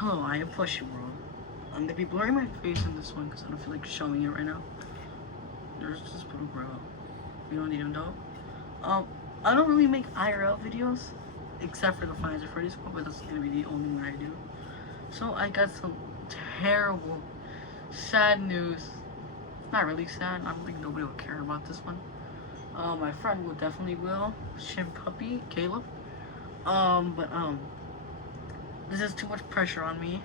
Hello, I am Plushy World. I'm gonna be blurring my face in this one because I don't feel like showing it right now. There's this little bro. You don't need him though. I don't really make IRL videos except for the Five Nights at Freddy's one, but that's gonna be the only one I do. So I got some terrible, sad news. Not really sad. I don't think nobody will care about this one. My friend will definitely will. Shin Puppy, Caleb. This is too much pressure on me.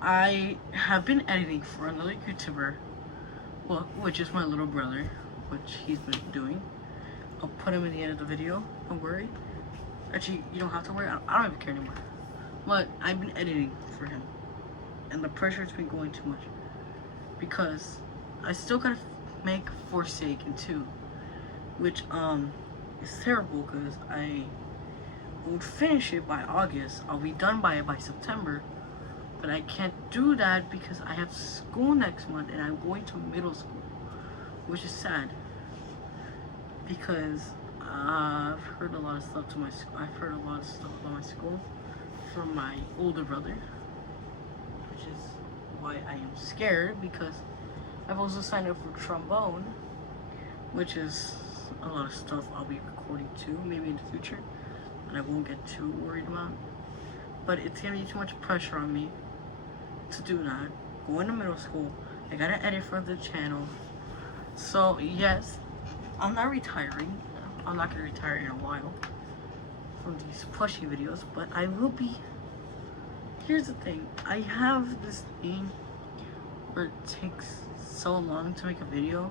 I have been editing for another YouTuber, well, which is my little brother, which he's been doing. I'll put him in the end of the video. Don't worry. Actually, you don't have to worry. I don't even care anymore. But I've been editing for him, and the pressure's been going too much because I still gotta make Forsaken 2, which is terrible because I would finish it by August. I'll be done by it by September, but I can't do that because I have school next month and I'm going to middle school, which is sad because I've heard a lot of stuff about my school from my older brother, which is why I am scared because I've also signed up for trombone, which is a lot of stuff I'll be recording too, maybe in the future, and I won't get too worried about. But it's gonna be too much pressure on me to do that. Going to middle school, I gotta edit for the channel. So yes, I'm not retiring. I'm not gonna retire in a while from these plushie videos, but I will be. Here's the thing, I have this thing where it takes so long to make a video.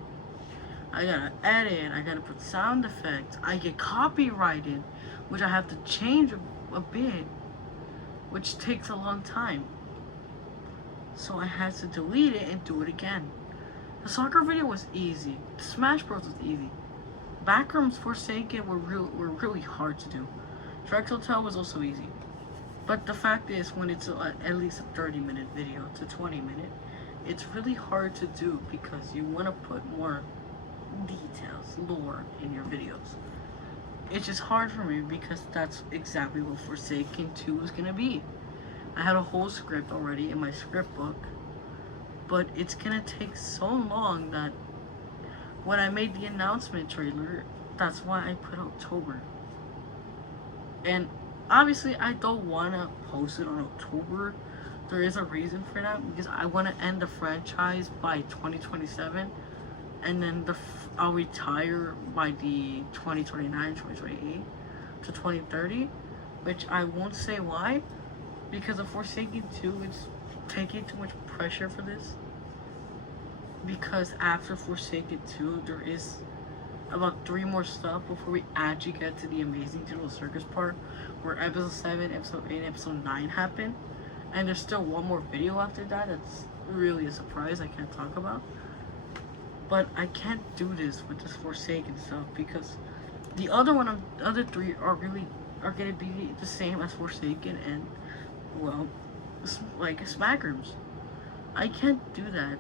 I gotta edit, I gotta put sound effects, I get copyrighted, which I have to change a bit, which takes a long time. So I had to delete it and do it again. The soccer video was easy. The Smash Bros was easy. Backrooms Forsaken were really hard to do. Shrek Hotel was also easy. But the fact is, when it's at least a 30-minute video to 20-minute, it's really hard to do because you want to put more details, lore in your videos. It's just hard for me because that's exactly what Forsaken 2 is gonna be. I had a whole script already in my script book, but it's gonna take so long that when I made the announcement trailer, that's why I put October. And obviously I don't wanna post it on October. There is a reason for that because I wanna end the franchise by 2027, and then I'll retire by the 2029, 2028 to 2030, which I won't say why, because of Forsaken 2, it's taking too much pressure for this. Because after Forsaken 2, there is about 3 more stuff before we actually get to the Amazing Digital Circus part, where episode 7, episode 8, and episode 9 happen. And there's still one more video after that that's really a surprise I can't talk about. But I can't do this with this Forsaken stuff because the other 3 are gonna be the same as Forsaken and, well, like Smack Rooms. I can't do that.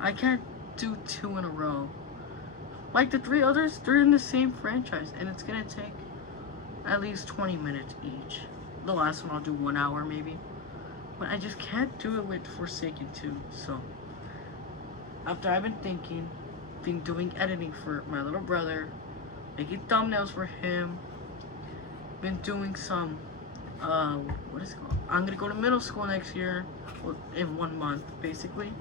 I can't do 2 in a row. Like the 3 others, they're in the same franchise and it's gonna take at least 20 minutes each. The last one I'll do 1 hour maybe. But I just can't do it with Forsaken 2, so after I've been thinking, been doing editing for my little brother, making thumbnails for him, been doing some, what is it called? I'm gonna go to middle school next year, well, in 1 month, basically.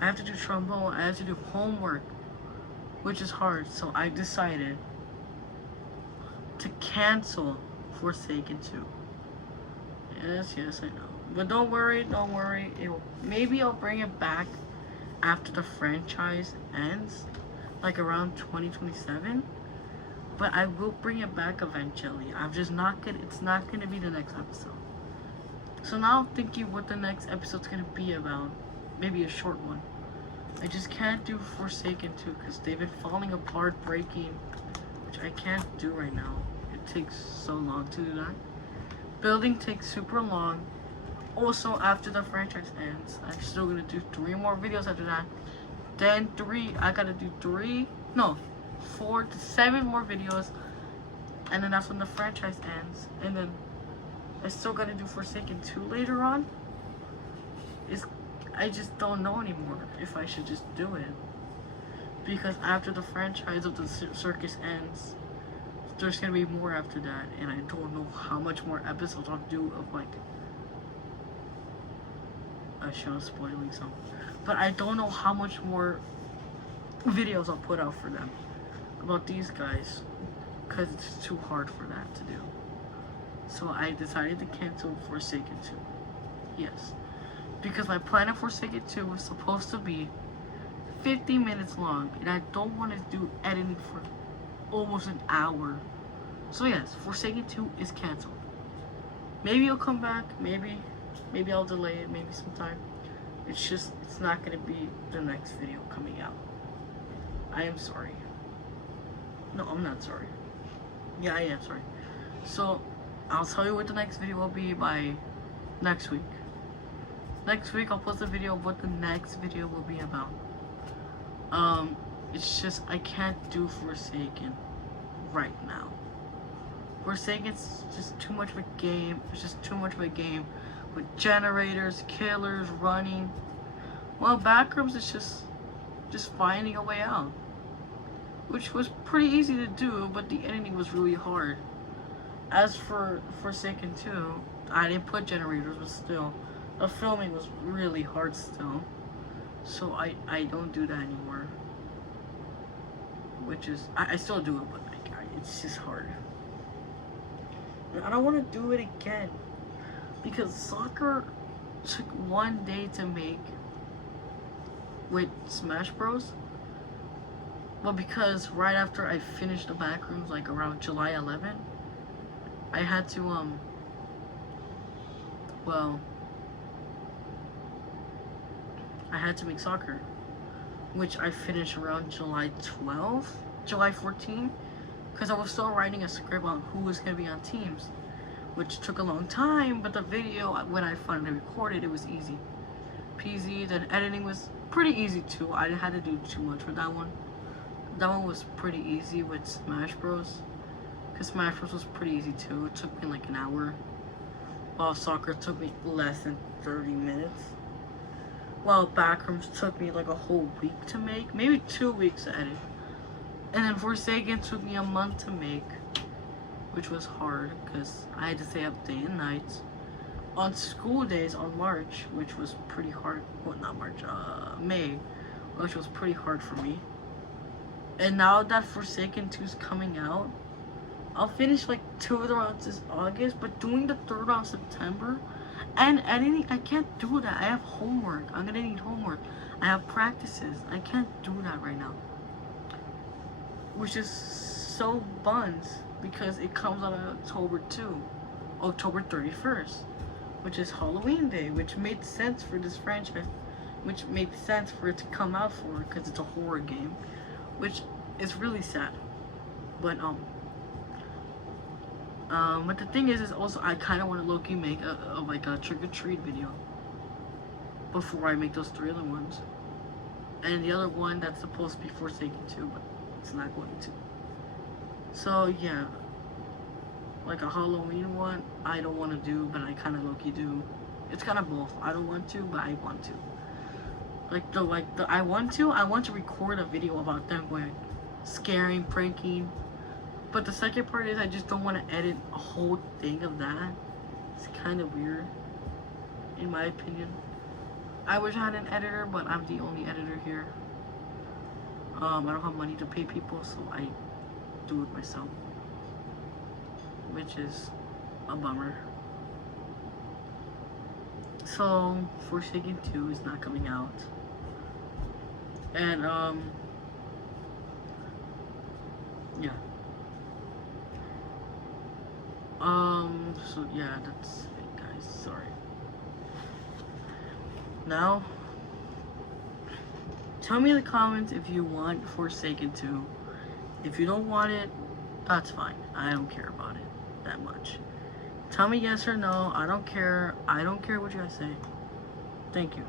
I have to do trombone, I have to do homework, which is hard, so I decided to cancel Forsaken 2. Yes, I know. But don't worry, maybe I'll bring it back after the franchise ends, like around 2027, but I will bring it back eventually. It's not gonna be the next episode. So now I'm thinking what the next episode's gonna be about, maybe a short one. I just can't do Forsaken 2 because they've been falling apart, breaking, which I can't do right now. It takes so long to do that. Building takes super long. Also, after the franchise ends, I'm still gonna do 3 more videos after that. Then I gotta do 4 to 7 more videos, and then that's when the franchise ends. And then I still gotta do Forsaken 2 later on. I just don't know anymore if I should just do it. Because after the franchise of the circus ends, there's gonna be more after that, and I don't know how much more episodes I'll do of like. I should have spoiling some, but I don't know how much more videos I'll put out for them about these guys, because it's too hard for that to do. So I decided to cancel Forsaken 2. Yes. Because my plan of Forsaken 2 was supposed to be 50 minutes long, and I don't want to do editing for almost an hour. So yes, Forsaken 2 is canceled. Maybe it'll come back, maybe I'll delay it, maybe sometime. It's not gonna be the next video coming out. I am sorry. No, I'm not sorry. Yeah, I am sorry. So, I'll tell you what the next video will be by next week. Next week, I'll post a video of what the next video will be about. It's just, I can't do Forsaken right now. Forsaken's just too much of a game. It's just too much of a game with generators, killers, running. Well, Backrooms is just finding a way out, which was pretty easy to do, but the editing was really hard. As for Forsaken 2, I didn't put generators, but still, the filming was really hard still. So I don't do that anymore. Which is, I still do it, but it's just hard. I don't want to do it again. Because soccer took 1 day to make with Smash Bros. Well, because right after I finished the Backrooms, like around July 11, I had to, I had to make soccer, which I finished around July 14, because I was still writing a script on who was going to be on teams, which took a long time, but the video, when I finally recorded, it was easy peasy. Then editing was pretty easy too. I didn't have to do too much with that one. That one was pretty easy with Smash Bros. Because Smash Bros was pretty easy too. It took me like an hour, while soccer took me less than 30 minutes. While Backrooms took me like a whole week to make, maybe 2 weeks to edit. And then Forsaken took me a month to make, which was hard because I had to stay up day and night on school days on March, which was pretty hard. Well, not March, May, which was pretty hard for me. And now that Forsaken 2 is coming out, I'll finish like 2 of the rounds this August, but doing the 3rd round September and editing, I can't do that. I have homework. I'm gonna need homework. I have practices. I can't do that right now. Which is so buns because it comes out on October 31st, which is Halloween Day, which made sense for this franchise, which made sense for it to come out for, because it's a horror game, which is really sad. But but the thing is also I kind of want to low-key make a trick-or-treat video before I make those 3 other ones, and the other one that's supposed to be Forsaken 2, but it's not going to. So yeah, like a Halloween one I don't want to do, but I kind of low-key do. It's kind of both. I don't want to, but I want to. I want to record a video about them going scaring, pranking. But the second part is I just don't want to edit a whole thing of that. It's kind of weird, in my opinion. I wish I had an editor, but I'm the only editor here. I don't have money to pay people, so I do it myself, which is a bummer. So Forsaken 2 is not coming out, and yeah. So yeah, that's it, guys. Sorry. Now, tell me in the comments if you want Forsaken 2. If you don't want it, that's fine. I don't care about it that much. Tell me yes or no. I don't care. I don't care what you guys say. Thank you.